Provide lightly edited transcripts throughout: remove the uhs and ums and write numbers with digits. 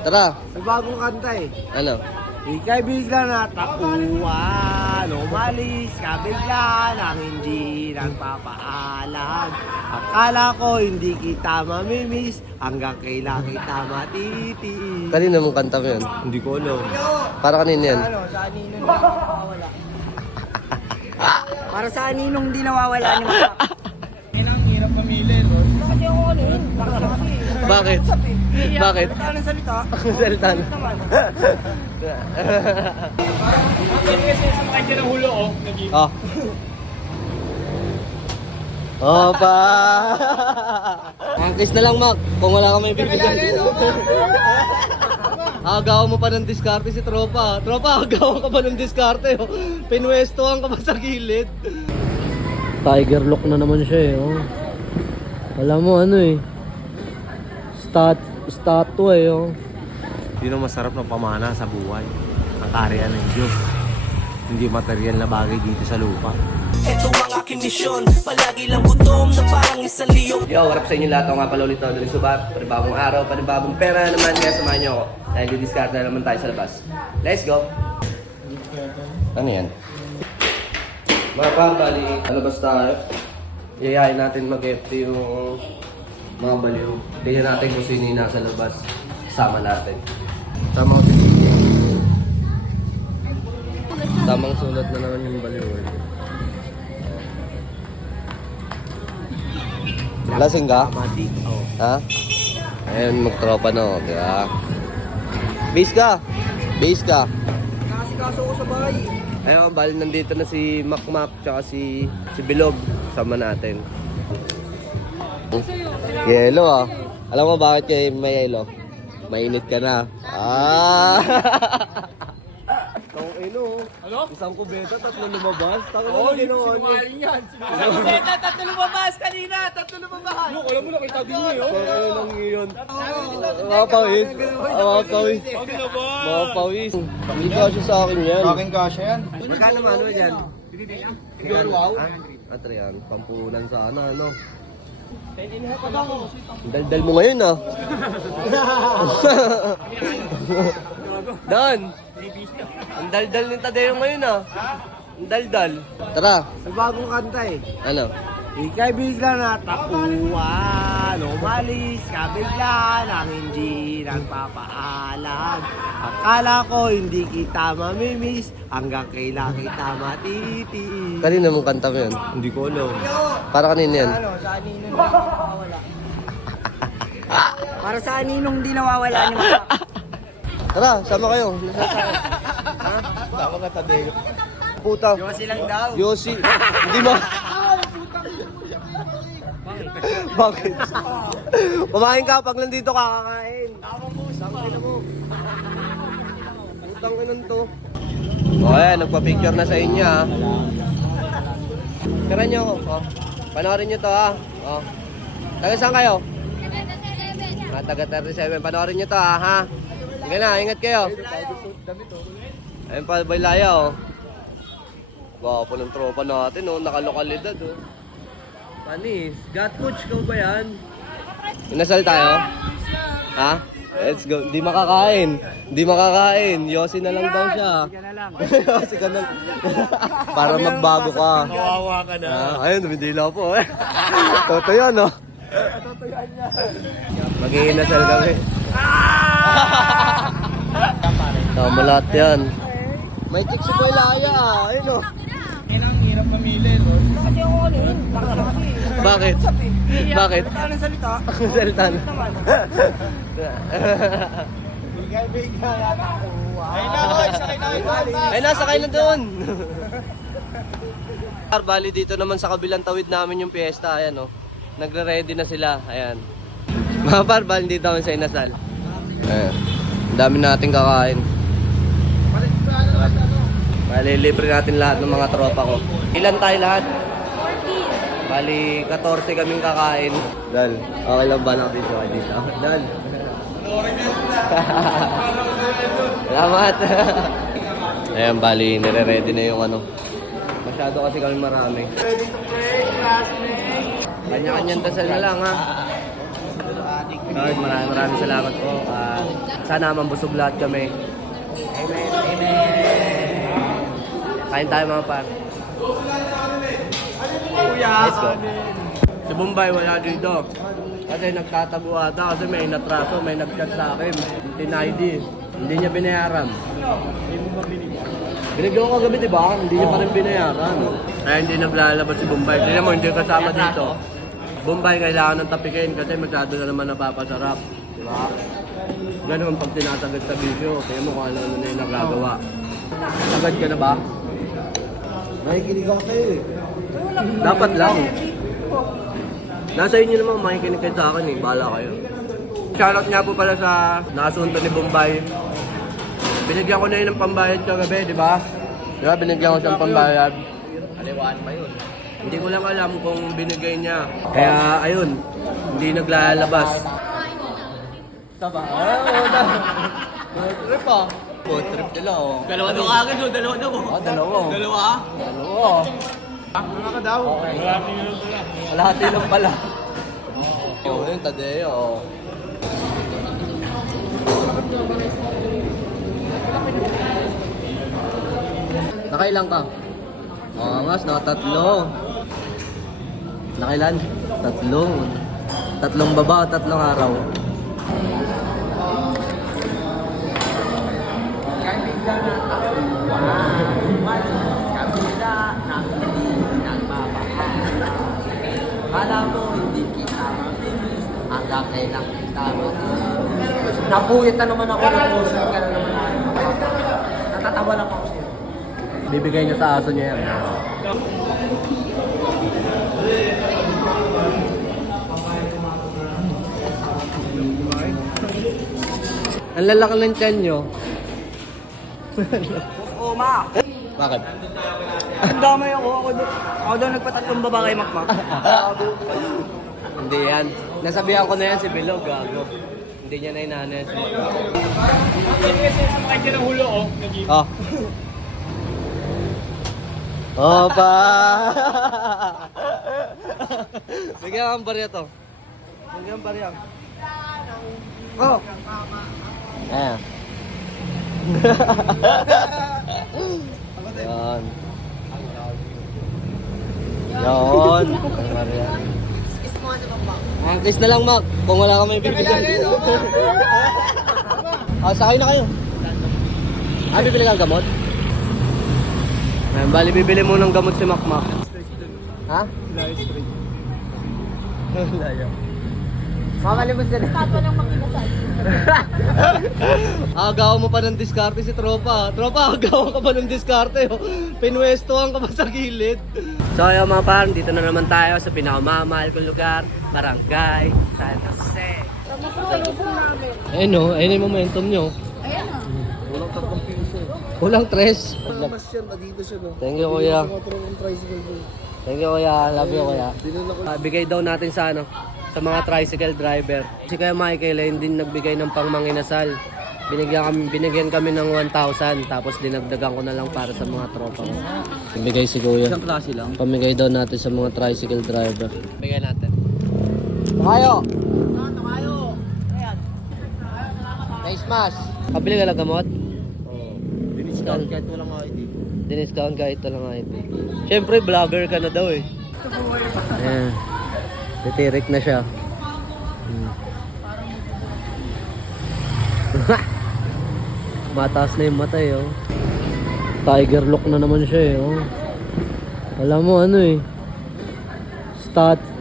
Tara. May bagong kanta eh. Ano? Ika'y bigla natakuan, umalis ka bigla nang hindi nagpapaalam. Akala ko hindi kita mamimiss, hanggang kailan kita matitiis. Kanina mong kanta mo yun? Hindi ko alam. Para kanina yan? Ano, sa aninong di nawawala. Para sa aninong di nawawala ni Mama. Yan ang hirap mamili. Kasi ako ano yun, kasi. Bakit? Bakit? Salita ng salita. Salita na. Naman. Kasi sumakay ka ng hulo, oh. Oh. Opa! Angkis na lang, Mac. Kung wala ka may bibigyan. Agaw mo pa ng diskarte si Tropa. Tropa, agaw ka pa ng diskarte. Oh. Pinwestohan ka pa sa gilid. Tiger look na naman siya eh. Oh. Alam mo ano eh. Statue eh. Oh. Yun ang masarap ng pamana sa buhay. Ang karya ng Diyos. Hindi material na bagay dito sa lupa. Ito ang aking misyon, palagi lang gutom na parang isang leon. Yo, warap sa inyo lahat. Ako nga pala ulit ako, Dali Subat. Panibagong araw, panibagong pera naman. Kaya samahan nyo ako. Dahil di-discard na naman tayo sa labas. Let's go! Ano yan? Mga pambali, alabas tayo. Yayain natin mag-empty yung mga baliw. Tingnan natin kung sino yung nasa labas. Sama natin. Tama ko si DJ. Tamang sulat na naman yung baliw. Lasing ka? Oh. Ha? Ayun, magtropa no, di ba? Base ka! Base ka! Nakasikaso ko sa bahay. Ayun, bali nandito na si Makmak tsaka si Bilog. Sama natin. Yelo ah. Alam mo bakit kayo may yelo? Mainit ka na. Ah! Tawang ino. Ano? Isang kubeta, tatlo lumabas. Takot Oo, na ginawa niyo. sinungaling yan. Sinungaling. Tatlo lumabas kanina. Tatlo lumabas. Look, alam mo nakita din mo yun. Ano lang yun? Mga pawis. Mga pawis. Mga pawis. Hindi ka siya sa akin yan. Aking kasya yan. Magkano mano dyan? Magkano? Wow? At yan, pampunan sana ano. Daldal mo ngayon ah. Don! Ang daldal ni Tadeo ngayon ah. Ang daldal. Tara. May bagong kanta eh. Ano? Ika'y bigla natakuan, umalis ka bigla nang hindi nagpapaalam. Akala ko hindi kita mamimiss, hanggang kailan kita matitiis. Kanina mong kanta mo yun? Hindi ko alam. Para kanina yan? Ano, sa aninong di nawawala. Para sa aninong di nawawala ni Mama. Tara, sama kayo. Tama ka, Tadeo. Puta. Yosi lang daw. Yosi. Hindi mo. Bakit? Kumain ka pag nandito ka kakain. Putang inan to. O ayan, nagpa-picture na sa inyo ha. Tira nyo ako. Oh. Panoorin nyo to ha. Oh. Taga saan kayo? Taga 37. Panoorin nyo to ha. Sige na, ingat kayo. Ayun pa, Baylaya oh. Gwapo ng tropa natin oh. Nakalokalidad oh. Panis, got coach ka ba yan? Inasal tayo? Ha? Let's go. Di makakain. Di makakain. Yosi na lang daw siya. Yosi ka na. Para magbago ka. Kawawa ka na. Ayun, dumidila po eh. Toto yan oh. Mag-iinasal kami. Tama lahat yan. May kick si Boy Laya ah. Ayun oh. Yan ang hirap mamili, no? Kasi ako ano yun, kasi. Bakit? Bakit? Salita ng salita. Salita na. Naman. Ika'y bigla natakuan. Ay na, boy. Sakay na kayo. Ay, nasakay na doon. Bali dito naman sa kabilang tawid namin yung piyesta. Ayan oh. Nagre-ready na sila. Ayan. Mga parbal dito naman sa Inasal. Ayan. Ang dami nating kakain. Malilibre natin lahat ng mga tropa ko. Ilan tayo lahat? 14. Bali, 14 kaming kakain. Dal, okay lang ba nakabidyo kayo dito? Dal. Salamat. Ayan, bali, nire-ready na yung ano. Masyado kasi kami marami. Kanya-kanyang dasal na lang ha. Lord, maraming salamat po. Sana mambusog lahat kami. Amen. Amen. Kain tayo mga par. Let's go. Si Bombay wala dito. Kasi nagtatago ata kasi may natraso, may nag-chat sa akin. Tin-ID. Hindi niya binayaran. Binigyan ko kagabi, di ba? Hindi niya pa rin binayaran. Kaya hindi naglalabas si Bombay. Tignan mo, hindi kasama dito. Bombay kailangan ng tapikin kasi masyado na naman napapasarap. Di ba? Ganun pag tinatagad sa video. Kaya mo kung ano na yung nagagawa. Sagad ka na ba? Nakikinig ako sa'yo eh. Dapat lang. Nasa inyo naman makikinig kayo sa akin eh. Bahala kayo. Shoutout nga po pala sa nakasunto ni Bombay. Binigyan ko na yun ng pambayad kagabi, di ba? Di ba? Binigyan ko siyang pambayad. Aliwaan pa yun. Hindi ko lang alam kung binigay niya. Kaya ayun, hindi naglalabas. Taba? Trip ah. Trip nila oh. Dalawa daw agad oh, dalawa daw. Dalawa. Dalawa? Dalawa. Mga ka daw. Kalahati lang pala. Oo, yun, Tadeo. Nakailan ka? Mas, nakatatlo. Nakailan? Tatlong. Tatlong baba, tatlong araw. Kala mo hindi kita mabilis hanggang kailang kita mabilis. Napuyat na naman ako, napusin ka na naman ako. Natatawa lang ako siya. Bibigay niya sa aso niya yan. Ang lalaki ng tiyan nyo. Oma! Bakit? Ang damay ako. Ako daw nagpatatlong baba kay Makmak. Hindi yan. Nasabihan ko na yan si Bilog, gago. Hindi niya na inaano yan. Hindi kasi sumakay dyan ng hulo oh. Oh. Opa! Bigyan ang barya to. Bigyan ang barya. Oh! Ayan. Yan. Yan. Ang barya. Kiss na lang, Mac. Kung wala ka may bibigyan. Sakay na kayo. Bibili kang gamot? Ayan, bali bibili mo ng gamot si Makmak. Ha? Layo. Makalibos na rin. Tato ng makinasal. Agaw mo pa ng diskarte si Tropa. Tropa, agaw ka pa ng diskarte. Oh. Pinwestohan ka pa sa gilid. So ayun mga parang, dito na naman tayo sa pinakamamahal kong lugar, Barangay San Jose. Ayun o, ayun yung momentum nyo. Walang 3 piso. Kulang 3. Mas yan, dito siya no. Thank you kuya. Yung tricycle ko. Thank you kuya, love you kuya. Binula ko. Bigay daw natin sa ano, sa mga tricycle driver. Si Kuya Michael ay hindi nagbigay ng pangmanginasal. Binigyan kami ng 1,000 tapos dinagdagan ko na lang para sa mga tropa ko. Bigay si Kuya. Isang klase lang. Pamigay daw natin sa mga tricycle driver. Bigay natin. Tumayo! Ayan. Face mask! Pabili ka lang gamot? Discount kahit walang ID. Diniscount kahit walang ID. Siyempre, vlogger ka na daw eh. Ayan. Titirik na siya. Mataas na yung mata eh, oh. Tiger look na naman siya eh, oh. Alam mo ano eh.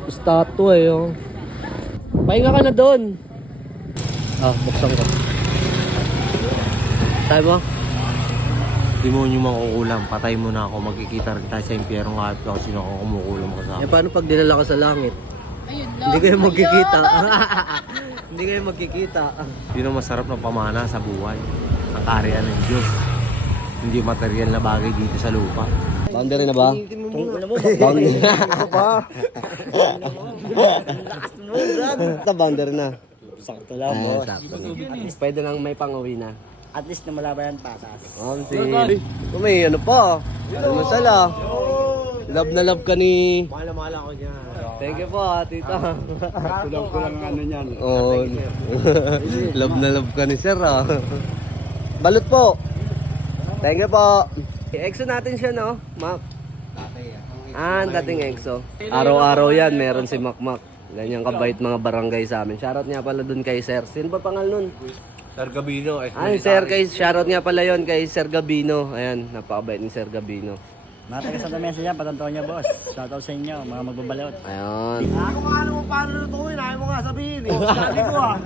Statue eh, oh. Pahinga ka na doon. Buksan ko. Tayo mo? Di mo nyo makukulam. Patay mo na ako. Magkikita rin tayo sa impyerno kahit ako sino ako kumukulam ka sa akin. Paano pag dinala ka sa langit? Hindi kayo magkikita. Hindi kayo magkikita. Yun ang masarap na pamana sa buhay. Ang kaharian ng Diyos. Hindi material na bagay dito sa lupa. Boundary na ba? Boundary na. Sa boundary na. Sakto lang, boss. Sakto na. Pwede nang may pang-uwi na. At least na malabayan patas. Kung may ano pa. Ano masala. Love na love ka ni... Mahal ako niya. Thank you po, tito. Tulog ko lang ang ano niyan. Oh, love na love ka ni sir ah. Balot po. Thank you po. EXO natin siya no, Mac. Ang dating EXO. Araw-araw yan, meron si Mac Mac. Ganyan kabait mga barangay sa amin. Shoutout nga pala dun kay sir. Sino ba pangal nun? Sir Gabino. Ay, sir, shoutout nga pala yon kay Sir Gabino. Ayan, napakabait ni Sir Gabino. Mga taga Santa Mesa dyan, patantuan niyo boss. Shoutout sa inyo, mga magbabalot. Ayun. Ako nga alam mo paano lutuin, ayaw mo nga sabihin eh. Sabi ko ah.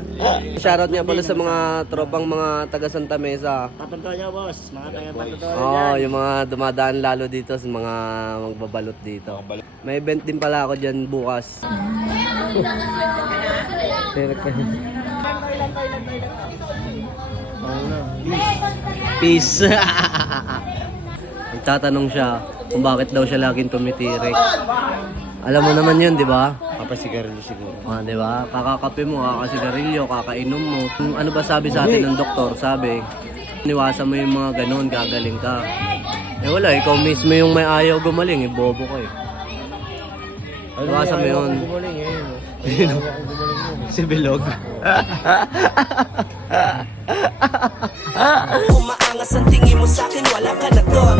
Shoutout nga pala sa mga tropang mga taga Santa Mesa. Patantuan niyo boss, mga taga patantuan Oo, dyan. yung mga dumadaan lalo dito sa mga magbabalot dito. May event din pala ako dyan bukas. Peace. Nagtatanong siya kung bakit daw siya laging tumitirik. Alam mo naman yun, di ba? Kapasigarilyo siguro. Ah, di ba? Kakakape mo, kakasigarilyo, kakainom mo. Ano ba sabi sa atin ng doktor? Sabi, niwasan mo yung mga ganun, gagaling ka. Eh wala, ikaw mismo yung may ayaw gumaling, bobo ko eh. Niwasan mo yun. Gumaling eh. Si Bilog. Umaangas ang tingin mo sa'kin, wala ka na doon.